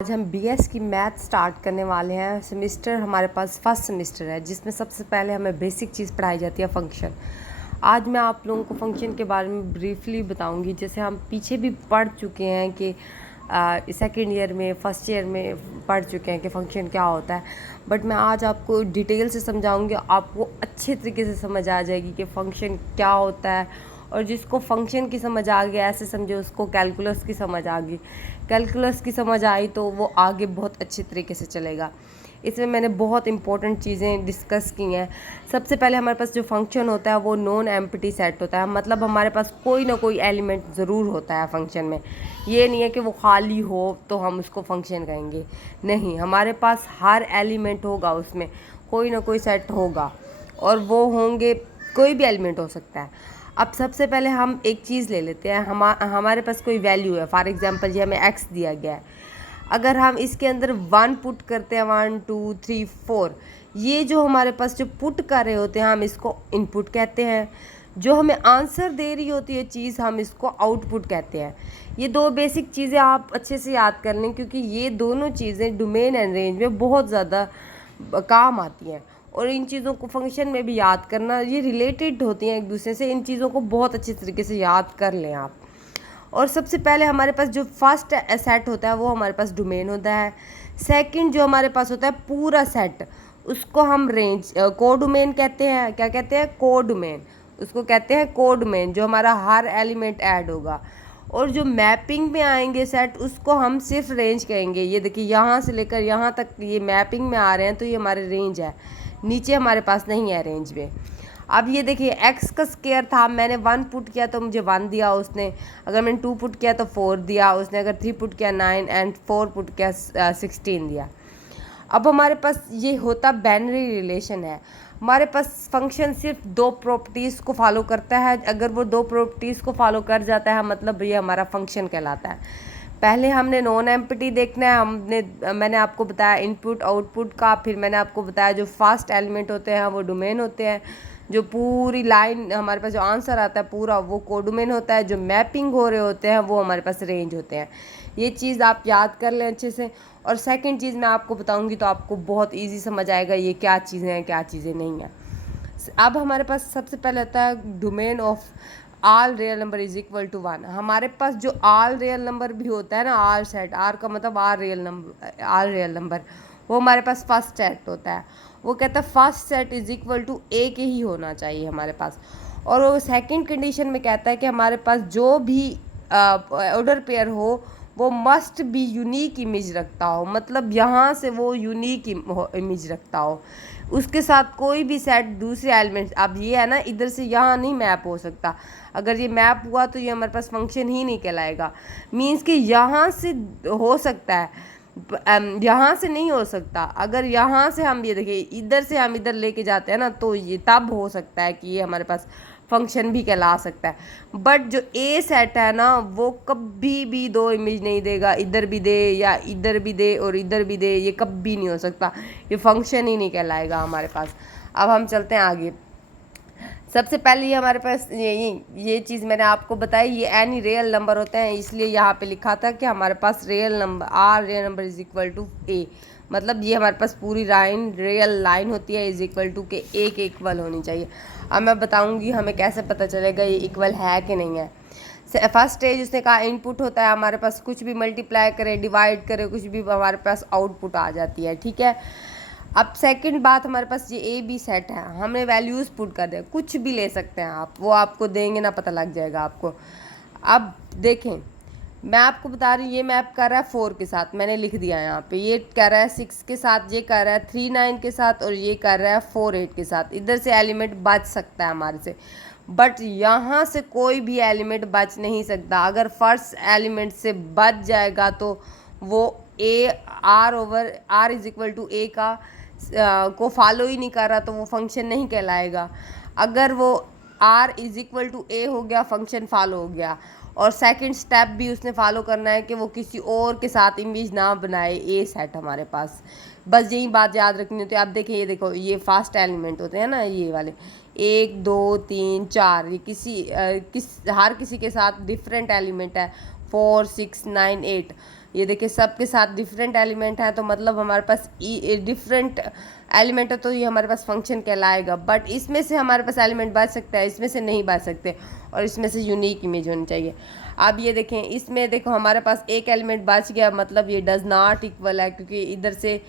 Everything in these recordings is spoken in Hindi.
आज हम बीएस की मैथ स्टार्ट करने वाले हैं। सेमेस्टर हमारे पास फर्स्ट सेमेस्टर है, जिसमें सबसे पहले हमें बेसिक चीज़ पढ़ाई जाती है फंक्शन। आज मैं आप लोगों को फंक्शन के बारे में ब्रीफली बताऊंगी। जैसे हम पीछे भी पढ़ चुके हैं कि सेकेंड ईयर में, फर्स्ट ईयर में पढ़ चुके हैं कि फ़ंक्शन क्या होता है, बट मैं आज आपको डिटेल से समझाऊंगी। आपको अच्छे तरीके से समझ आ जाएगी कि फ़ंक्शन क्या होता है। और जिसको फंक्शन की समझ आ गई, ऐसे समझे उसको कैलकुलस की समझ आ गई। कैलकुलस की समझ आई तो वो आगे बहुत अच्छे तरीके से चलेगा। इसमें मैंने बहुत इंपॉर्टेंट चीज़ें डिस्कस की हैं। सबसे पहले हमारे पास जो फंक्शन होता है वो नॉन एम्प्टी सेट होता है, मतलब हमारे पास कोई ना कोई एलिमेंट ज़रूर होता है फंक्शन में। ये नहीं है कि वो खाली हो तो हम उसको फंक्शन कहेंगे, नहीं, हमारे पास हर एलिमेंट होगा, उसमें कोई ना कोई सेट होगा और वो होंगे, कोई भी एलिमेंट हो सकता है। अब सबसे पहले हम एक चीज़ ले लेते हैं। हमारे पास कोई वैल्यू है, फॉर एग्जांपल ये हमें x दिया गया है। अगर हम इसके अंदर 1 पुट करते हैं, 1 2 3 4, ये जो हमारे पास जो पुट कर रहे होते हैं हम इसको इनपुट कहते हैं। जो हमें आंसर दे रही होती है चीज़ हम इसको आउटपुट कहते हैं। ये दो बेसिक चीज़ें आप अच्छे से याद कर लें, क्योंकि ये दोनों चीज़ें डोमेन एंड रेंज में बहुत ज़्यादा काम आती हैं। और इन चीज़ों को फंक्शन में भी याद करना, ये रिलेटेड होती हैं एक दूसरे से। इन चीज़ों को बहुत अच्छी तरीके से याद कर लें आप। और सबसे पहले हमारे पास जो फर्स्ट सेट होता है वो हमारे पास डोमेन होता है। सेकंड जो हमारे पास होता है पूरा सेट, उसको हम रेंज कोडोमेन कहते हैं। क्या कहते हैं? कोडोमेन। उसको कहते हैं कोडोमेन, जो हमारा हर एलिमेंट ऐड होगा। और जो मैपिंग में आएंगे सेट, उसको हम सिर्फ रेंज कहेंगे। ये देखिए, यहाँ से लेकर यहाँ तक ये मैपिंग में आ रहे हैं तो ये हमारे रेंज है, नीचे हमारे पास नहीं है रेंज में। अब ये देखिए, x का स्क्वायर था, मैंने 1 पुट किया तो मुझे 1 दिया उसने। अगर मैंने 2 पुट किया तो 4 दिया उसने। अगर 3 पुट किया 9 एंड 4 पुट किया 16 दिया। अब हमारे पास ये होता बाइनरी रिलेशन है। हमारे पास फंक्शन सिर्फ 2 प्रॉपर्टीज़ को फॉलो करता है। अगर वो 2 प्रॉपर्टीज़ को फॉलो कर जाता है, मतलब ये हमारा फंक्शन कहलाता है। पहले हमने नॉन एम्प्टी देखना है। मैंने आपको बताया इनपुट आउटपुट का। फिर मैंने आपको बताया जो फर्स्ट एलिमेंट होते हैं वो डोमेन होते हैं। जो पूरी लाइन हमारे पास जो आंसर आता है पूरा, वो कोडोमेन होता है। जो मैपिंग हो रहे होते हैं वो हमारे पास रेंज होते हैं। ये चीज़ आप याद कर लें अच्छे से। और सेकंड चीज़ मैं आपको बताऊंगी तो आपको बहुत इजी समझ आएगा ये क्या चीज़ें हैं, क्या चीज़ें नहीं हैं। अब हमारे पास सबसे पहले होता है domain of all real number is equal to 1। हमारे पास जो आल रियल नंबर भी होता है ना, आर सेट, आर का मतलब आर रियल नंबर, वो हमारे पास फर्स्ट सेट होता है। वो कहता है first set is equal to A के ही होना चाहिए हमारे पास। और वो सेकंड कंडीशन में कहता है कि हमारे पास जो भी ऑर्डर पेयर हो वो मस्ट बी यूनिक इमेज रखता हो, मतलब यहाँ से वो यूनिक इमेज रखता हो। उसके साथ कोई भी सेट दूसरे एलिमेंट्स, अब ये है ना, इधर से यहाँ नहीं मैप हो सकता। अगर ये मैप हुआ तो ये हमारे पास फंक्शन ही नहीं कहलाएगा। मीन्स कि यहाँ से हो सकता है, यहाँ से नहीं हो सकता। अगर यहाँ से हम, ये देखिए, इधर से हम इधर लेके जाते हैं ना, तो ये तब हो सकता है कि ये हमारे पास फंक्शन भी कहला सकता है। बट जो ए सेट है ना, वो कभी भी 2 इमेज नहीं देगा। इधर भी दे या इधर भी दे और इधर भी दे, ये कभी नहीं हो सकता। ये फंक्शन ही नहीं कहलाएगा हमारे पास। अब हम चलते हैं आगे। सबसे पहले ये हमारे पास ये चीज़ मैंने आपको बताई, ये एनी रियल नंबर होते हैं, इसलिए यहाँ पे लिखा था कि हमारे पास real number, R real number is equal to A. मतलब ये हमारे पास पूरी लाइन, रियल लाइन होती है, इज इक्वल टू के ए के इक्वल होनी चाहिए। अब मैं बताऊँगी हमें कैसे पता चलेगा ये इक्वल है कि नहीं है। फर्स्ट स्टेज उसने कहा इनपुट होता है, हमारे पास कुछ भी मल्टीप्लाई करे, डिवाइड करे, कुछ भी, हमारे पास आउटपुट आ जाती है, ठीक है। अब सेकंड बात, हमारे पास ये ए बी सेट है, हमने वैल्यूज़ पुट कर दिया। कुछ भी ले सकते हैं आप, वो आपको देंगे ना, पता लग जाएगा आपको। अब देखें, मैं आपको बता रही हूँ, ये मैप कर रहा है 4 के साथ, मैंने लिख दिया यहाँ पे। ये कर रहा है 6 के साथ, ये कर रहा है 3 9 के साथ, और ये कर रहा है 4 8 के साथ। इधर से एलिमेंट बच सकता है हमारे से, बट यहाँ से कोई भी एलिमेंट बच नहीं सकता। अगर फर्स्ट एलिमेंट से बच जाएगा तो वो A R over R is equal to A का को फॉलो ही नहीं कर रहा, तो वो फंक्शन नहीं कहलाएगा। अगर वो आर इज इक्वल टू ए हो गया, फंक्शन फॉलो हो गया। और सेकंड स्टेप भी उसने फॉलो करना है कि वो किसी और के साथ इमेज ना बनाए ए सेट हमारे पास। बस यही बात याद रखनी होती है। आप देखिए, ये देखो, ये फर्स्ट एलिमेंट होते हैं ना, ये वाले 1 2 3 4, ये हर किसी के साथ डिफरेंट एलिमेंट है। 4 6 9 8, ये देखिए सबके साथ डिफरेंट एलिमेंट है, तो मतलब हमारे पास डिफरेंट एलिमेंट है, तो ये हमारे पास फंक्शन कहलाएगा। बट इसमें से हमारे पास एलिमेंट बच सकता है, इसमें से नहीं बच सकते, और इसमें से यूनिक इमेज होनी चाहिए। अब ये देखें, इसमें देखो हमारे पास एक एलिमेंट बच गया, मतलब ये डज नॉट इक्वल है, क्योंकि इधर से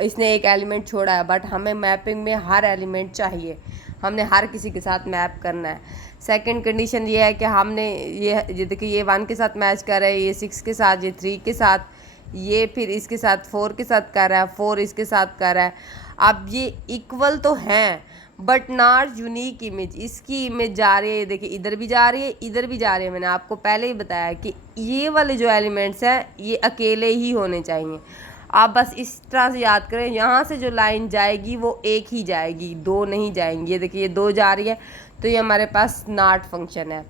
इसने एक एलिमेंट छोड़ा है। बट हमें मैपिंग में हर एलिमेंट चाहिए, हमने हर किसी के साथ मैप करना है। सेकंड कंडीशन ये है कि हमने ये देखिए ये 1 के साथ मैच कर रहा है, ये 6 के साथ, ये 3 के साथ, ये फिर इसके साथ 4 के साथ कर रहा है, 4 इसके साथ कर रहा है। अब ये इक्वल तो हैं बट नॉट यूनिक इमेज। इसकी इमेज जा रही है, देखिए इधर भी जा रही है, इधर भी जा रही है। मैंने आपको पहले ही बताया कि ये वाले जो एलिमेंट्स हैं ये अकेले ही होने चाहिए। आप बस इस तरह से याद करें, यहाँ से जो लाइन जाएगी वो एक ही जाएगी, दो नहीं जाएंगी। ये देखिए ये 2 जा रही है, तो ये हमारे पास नॉट फंक्शन है।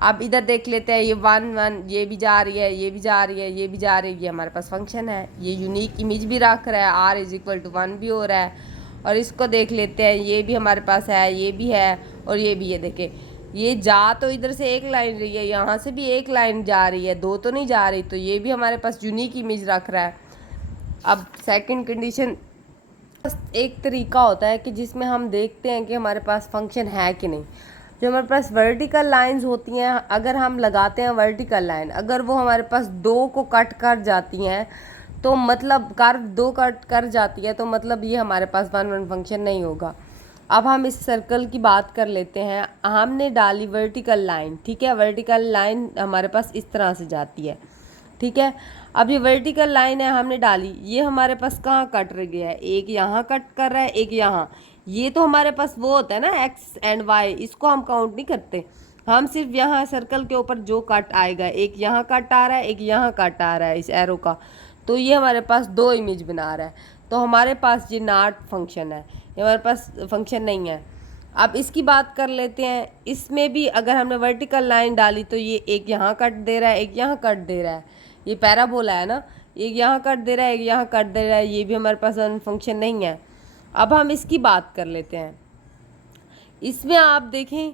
अब इधर देख लेते हैं, ये 1 1, ये भी जा रही है, ये भी जा रही है, ये भी जा रही है, ये हमारे पास फंक्शन है। ये यूनिक इमेज भी रख रहा है, r = 1 भी हो रहा है। और इसको देख लेते हैं, ये भी हमारे पास है, ये भी है, और ये भी। ये देखें ये जा तो इधर से एक लाइन रही है, यहाँ से भी एक लाइन जा रही है, 2 तो नहीं जा रही, तो ये भी हमारे पास यूनिक इमेज रख रहा है। अब सेकंड कंडीशन, एक तरीका होता है कि जिसमें हम देखते हैं कि हमारे पास फंक्शन है कि नहीं। जो हमारे पास वर्टिकल लाइंस होती हैं, अगर हम लगाते हैं वर्टिकल लाइन, अगर वो हमारे पास 2 को कट कर जाती हैं, तो मतलब कर्व 2 कट कर जाती है, तो मतलब ये हमारे पास 1 1 फंक्शन नहीं होगा। अब हम इस सर्कल की बात कर लेते हैं। हमने डाली वर्टिकल लाइन, ठीक है, वर्टिकल लाइन हमारे पास इस तरह से जाती है, ठीक है। अब ये वर्टिकल लाइन है हमने डाली, ये हमारे पास कहाँ कट गया है, एक यहाँ कट कर रहा है, एक यहाँ। ये तो हमारे पास वो होता है ना एक्स एंड वाई, इसको हम काउंट नहीं करते। हम सिर्फ यहाँ सर्कल के ऊपर जो कट आएगा, एक यहाँ कट आ रहा है, एक यहाँ कट आ रहा है इस एरो का, तो ये हमारे पास 2 इमेज बना रहा है। तो हमारे पास ये नॉट फंक्शन है, ये हमारे पास फंक्शन नहीं है। अब इसकी बात कर लेते हैं, इसमें भी अगर हमने वर्टिकल लाइन डाली तो ये एक यहाँ कट दे रहा है, एक यहाँ कट दे रहा है। ये पैराबोला है ना, एक यहाँ कट दे रहा है, एक यहाँ कट दे रहा है, ये भी हमारे पास फंक्शन नहीं है। अब हम इसकी बात कर लेते हैं। इसमें आप देखें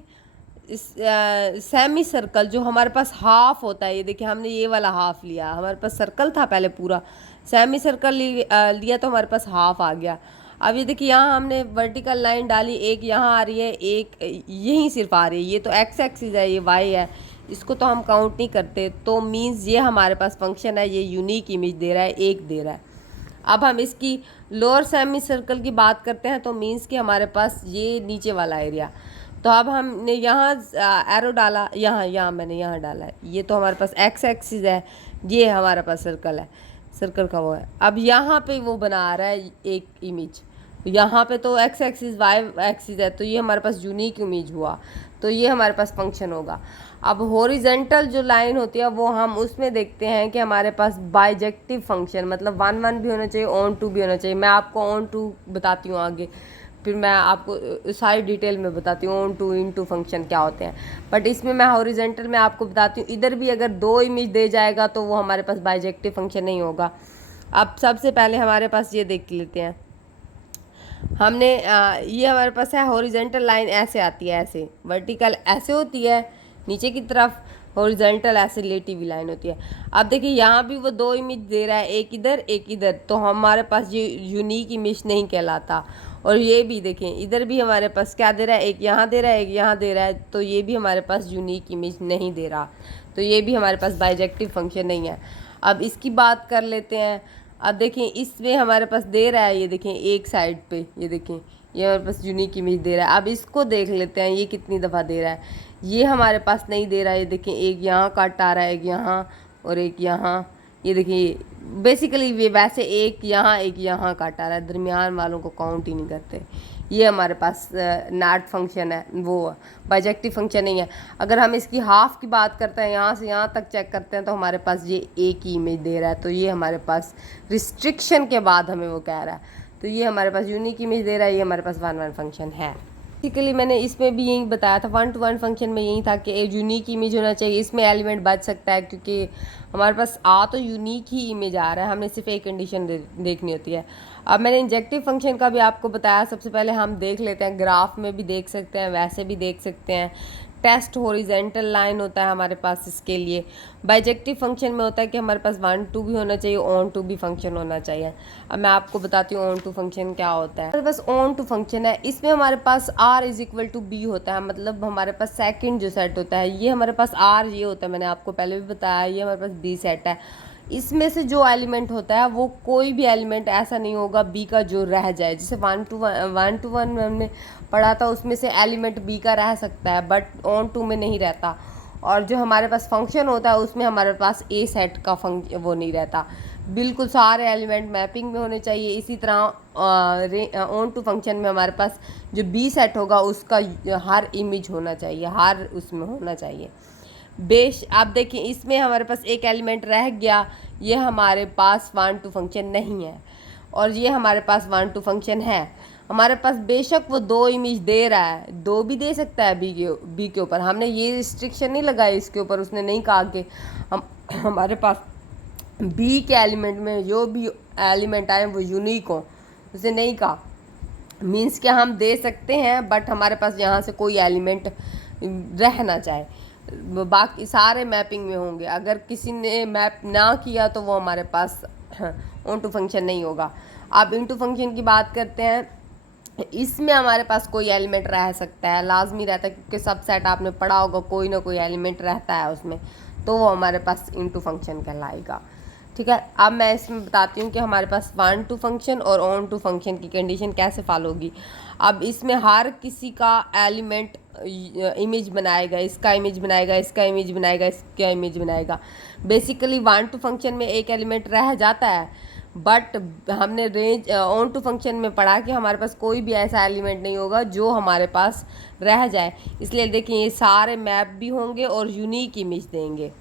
इस सेमी सर्कल जो हमारे पास हाफ होता है, ये देखिए हमने ये वाला हाफ लिया, हमारे पास सर्कल था पहले पूरा, सेमी सर्कल लिया तो हमारे पास हाफ आ गया। अब ये देखिए यहाँ हमने वर्टिकल लाइन डाली, एक यहाँ आ रही है, एक यहीं सिर्फ आ रही है, ये तो एक्स एक्सिस है, ये वाई है, इसको तो हम काउंट नहीं करते। तो मीन्स ये हमारे पास फंक्शन है, ये यूनिक इमेज दे रहा है, एक दे रहा है। अब हम इसकी लोअर सेमी सर्कल की बात करते हैं, तो मीन्स कि हमारे पास ये नीचे वाला एरिया। तो अब हमने यहाँ एरो डाला, यहाँ मैंने यहाँ डाला है, ये तो हमारे पास एक्स एक्सिस है, ये हमारे पास सर्कल है, सर्कल का वो है। अब यहाँ पे वो बना रहा है एक इमेज, यहाँ पे तो एक्स एक्सिस वाई एक्सिस है, तो ये हमारे पास यूनिक इमेज हुआ, तो ये हमारे पास फंक्शन होगा। अब हॉरिजेंटल जो लाइन होती है वो हम उसमें देखते हैं कि हमारे पास बाइजेक्टिव फंक्शन, मतलब 1 1 भी होना चाहिए, ऑन 2 भी होना चाहिए। मैं आपको ऑन 2 बताती हूँ आगे, फिर मैं आपको सारी डिटेल में बताती हूँ ऑन 2 इन 2 फंक्शन क्या होते हैं। बट इसमें मैं हॉरिजेंटल में आपको बताती हूँ, इधर भी अगर 2 इमेज दे जाएगा तो वो हमारे पास बाइजेक्टिव फंक्शन नहीं होगा। अब सबसे पहले हमारे पास ये देख लेते हैं, हमने ये हमारे पास है हॉरिजेंटल लाइन ऐसे आती है, ऐसे वर्टिकल ऐसे होती है नीचे की तरफ, हॉरिजेंटल ऐसे लेटी हुई लाइन होती है। अब देखिए यहाँ भी वो 2 इमेज दे रहा है, एक इधर एक इधर, तो हमारे पास ये यूनिक इमेज नहीं कहलाता। और ये भी देखें इधर भी हमारे पास क्या दे रहा है, एक यहाँ दे रहा है, एक यहाँ दे रहा है, तो ये भी हमारे पास यूनिक इमेज नहीं दे रहा, तो ये भी हमारे पास बाइजेक्टिव फंक्शन नहीं है। अब इसकी बात कर लेते हैं। अब देखें इसमें हमारे पास दे रहा है, ये देखें एक साइड पे, ये देखें ये हमारे पास यूनिक इमेज दे रहा है। अब इसको देख लेते हैं ये कितनी दफ़ा दे रहा है, ये हमारे पास नहीं दे रहा है। ये देखें एक यहाँ कट आ रहा है, एक यहाँ और एक यहाँ, ये देखिए बेसिकली ये वैसे एक यहाँ कट आ रहा है, दरमियान वालों को काउंट ही नहीं करते। ये हमारे पास नॉट फंक्शन है, वो बाइजेक्टिव फंक्शन नहीं है। अगर हम इसकी हाफ की बात करते हैं, यहाँ से यहाँ तक चेक करते हैं, तो हमारे पास ये एक ही इमेज दे रहा है, तो ये हमारे पास रिस्ट्रिक्शन के बाद हमें वो कह रहा है, तो ये हमारे पास यूनिक इमेज दे रहा है, ये हमारे पास 1 1 फंक्शन है। बेसिकली मैंने इसमें भी यही बताया था, 1 to 1 फंक्शन में यही था कि एक यूनिक इमेज होना चाहिए, इसमें एलिमेंट बच सकता है क्योंकि हमारे पास तो यूनिक ही इमेज आ रहा है, हमें सिर्फ एक कंडीशन देखनी होती है। अब मैंने इंजेक्टिव फंक्शन का भी आपको बताया, सबसे पहले हम देख लेते हैं, ग्राफ में भी देख सकते हैं, वैसे भी देख सकते हैं, टेस्ट हॉरिजेंटल लाइन होता है हमारे पास इसके लिए। बाइजेक्टिव फंक्शन में होता है कि हमारे पास 1 2 भी होना चाहिए, ऑन टू भी फंक्शन होना चाहिए। अब मैं आपको बताती हूँ ऑन टू फंक्शन क्या होता है। हमारे पास ऑन टू फंक्शन है, इसमें हमारे पास r is equal to B होता है, मतलब हमारे पास सेकंड जो सेट होता है ये हमारे पास r ये होता है, मैंने आपको पहले भी बताया, ये हमारे पास b सेट है। इसमें से जो एलिमेंट होता है वो कोई भी एलिमेंट ऐसा नहीं होगा बी का जो रह जाए। जैसे 1 to 1 हमने पढ़ा था, उसमें से एलिमेंट बी का रह सकता है बट ऑन टू में नहीं रहता। और जो हमारे पास फंक्शन होता है उसमें हमारे पास ए सेट का वो नहीं रहता, बिल्कुल सारे एलिमेंट मैपिंग में होने चाहिए। इसी तरह ऑन टू फंक्शन में हमारे पास जो बी सेट होगा उसका हर इमेज होना चाहिए, हर उसमें होना चाहिए। आप देखिए इसमें हमारे पास एक एलिमेंट रह गया, ये हमारे पास 1 to फंक्शन नहीं है, और ये हमारे पास 1 to फंक्शन है। हमारे पास बेशक वो 2 इमेज दे रहा है, 2 भी दे सकता है बी के ऊपर, हमने ये रिस्ट्रिक्शन नहीं लगाई इसके ऊपर, उसने नहीं कहा कि हमारे पास बी के एलिमेंट में जो भी एलिमेंट आए वो यूनिक हो, उसने नहीं कहा। मीन्स कि हम दे सकते हैं बट हमारे पास यहाँ से कोई एलिमेंट रहना चाहे, बाकी सारे मैपिंग में होंगे। अगर किसी ने मैप ना किया तो वो हमारे पास ऑन टू फंक्शन नहीं होगा। अब इनटू फंक्शन की बात करते हैं, इसमें हमारे पास कोई एलिमेंट रह सकता है, लाजमी रहता है, क्योंकि सब सेट आपने पढ़ा होगा कोई ना कोई एलिमेंट रहता है उसमें, तो वो हमारे पास इनटू फंक्शन कहलाएगा। ठीक है, अब मैं इसमें बताती हूँ कि हमारे पास 1 to फंक्शन और ऑन टू फंक्शन की कंडीशन कैसे फॉलो होगी। अब इसमें हर किसी का एलिमेंट इमेज बनाएगा, इसका इमेज बनाएगा, इसका इमेज बनाएगा, इसका इमेज बनाएगा। बेसिकली 1 to फंक्शन में एक एलिमेंट रह जाता है, बट हमने रेंज ऑन टू फंक्शन में पढ़ा कि हमारे पास कोई भी ऐसा एलिमेंट नहीं होगा जो हमारे पास रह जाए। इसलिए देखिए ये सारे मैप भी होंगे और यूनिक इमेज देंगे।